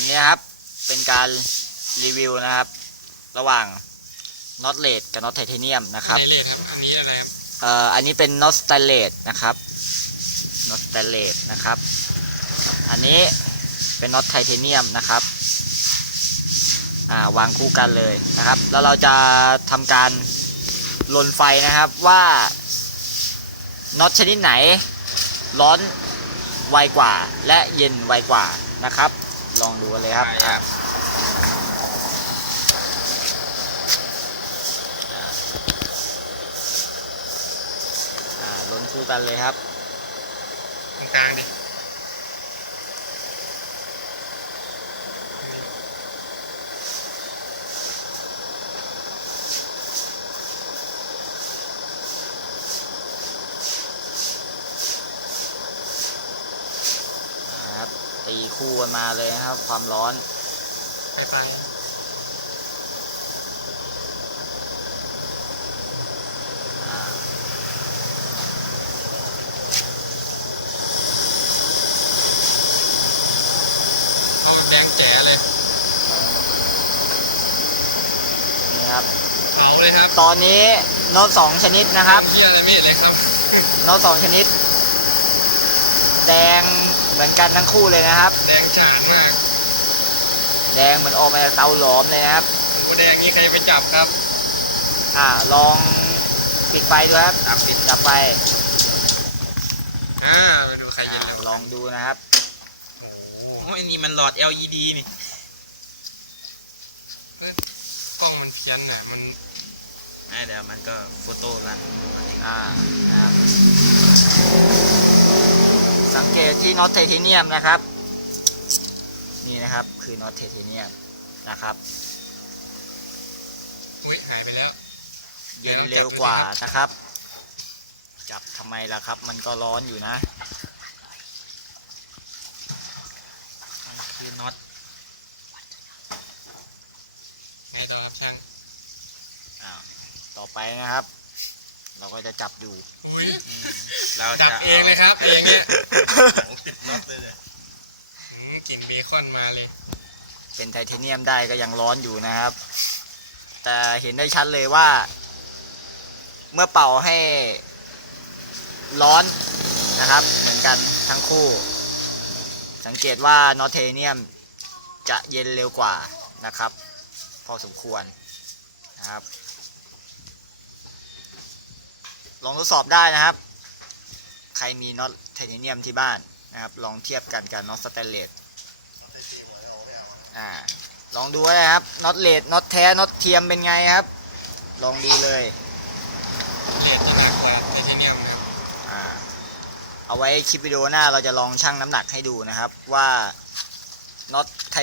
นี้นะครับเป็นการรีวิวนะครับ ระหว่างน็อตเลดกับน็อตไทเทเนียมนะครับในเลทครับอันนี้อะไรครับเอ่ออันนี้เป็นน็อตสแตนเลสนะครับน็อตสแตนเลสนะครับ อันนี้เป็นน็อตไทเทเนียมนะครับอ่าวางคู่กันเลยนะครับ แล้วเราจะทำการลนไฟนะครับว่าน็อตชนิดไหนร้อนไวกว่าและเย็นไวกว่านะครับ ลองดูกันเลยครับไปครับอ่าลนคู่กันเลยครับ ตรงกลางดิ นะครับ ตีคู่กันมาเลยนะครับ ความร้อนไปไปเอาแดงแจ๋เลย นี่ครับ เอาเลยครับตอนนี้น็อตสองชนิดนะครับ เที่ยอะไรไม่เห็นเลยครับน็อตสองชนิด แดงเหมือนกันทั้งคู่เลยนะครับ แดงฉานมากแดงเหมือนออกมาจากเตาหลอมเลยนะครับผมก็แดงนี้ใครไปจับครับ อ่าลองปิดไฟดูครับอะปิดจับไฟอ่าไปดูใครเย็นอ่าเร็วลองดูนะครับโอ้โหโอ้ยนี่มันหลอด LED นี่กล้องมันเพี้ยนน่ะมันอะเดี๋ยวมันก็โฟโต้รันของมันเองอ่านะครับสังเกตที่น็อตไทเทเนียมนะครับ นี่นะครับคือน็อตไทเทเนียมนะครับอุ้ยหายไปแล้ว เย็นเร็วกว่านะครับ จับทำไมล่ะครับ มันก็ร้อนอยู่นะมันคือน็อตไงต่อครับช่างอ้าวต่อไปนะครับ เราก็จะจับอยู่อุ้ยอืมเราดัจะบเองเลยครับเองเนี่ย เอาติดน็อตเลยเลย อืมกลิ่นเบคอนมาเลย เป็นไทเทเนียมได้ก็ยังร้อนอยู่นะครับ แต่เห็นได้ชัดเลยว่า เมื่อเป่าให้ร้อนนะครับ เหมือนกันทั้งคู่ สังเกตว่าน็อตไทเทเนียมจะเย็นเร็วกว่านะครับ พอสมควรนะครับ ลองทดสอบได้นะครับ ใครมีน็อตไทเทเนียมที่บ้านนะครับ ลองเทียบกันกับน็อตสแตนเลส อ่าลองดูนะครับน็อตเลดน็อตแท้น็อตเทียมเป็นไงครับ ลองดูเลยเลดจะหนักกว่าไทเทเนียมนะครับอ่าเอาไว้คลิปวิดีโอหน้าเราจะลองชั่งน้ำหนักให้ดูนะครับว่าน็อตไท